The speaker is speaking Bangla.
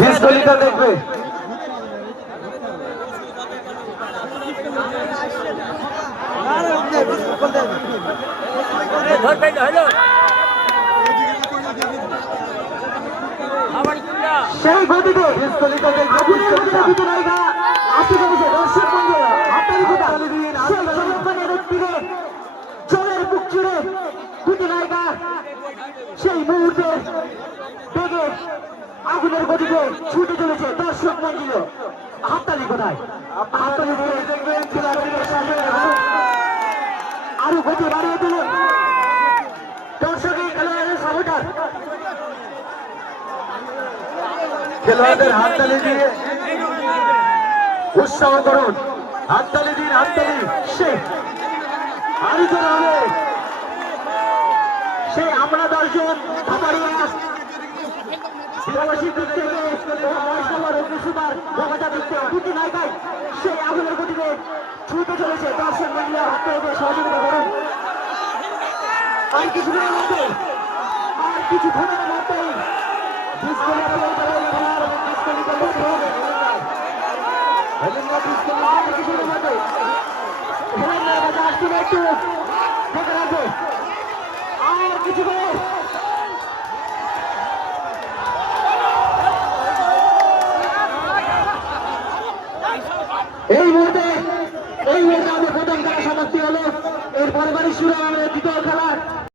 ডিসগলিটা দেখবে। সেই গতিতে ডিসগলিটা দেখবে। জলের বুক চিরে দুটি নায়িকা সেই মুহূর্তে বেগে আগুনের গতিতে ছুটে চলেছে। দর্শক মন্ডল হাততালি কোথায়? হাততালি দিয়ে দেখবেন আরো গতি বাড়িয়ে তুলুন। দর্শকের খেলোয়াড়ের সাপোর্টার খেলোয়াড়দের হাততালি দিয়ে উৎসাহ করুন। হাততালি দিন, হাততালি। সে আরো জোরে হবে। সেই আমরা 10 জন খাবারিয়া দিবাবাসী দিক থেকে দুটি নায়িকায় সেই আগুনের গতিতে ছুটে চলেছে। দর্শক মন্ডলীর হাত থেকে সহযোগিতা করুন। আর কিছুক্ষণের মধ্যে আর কিছু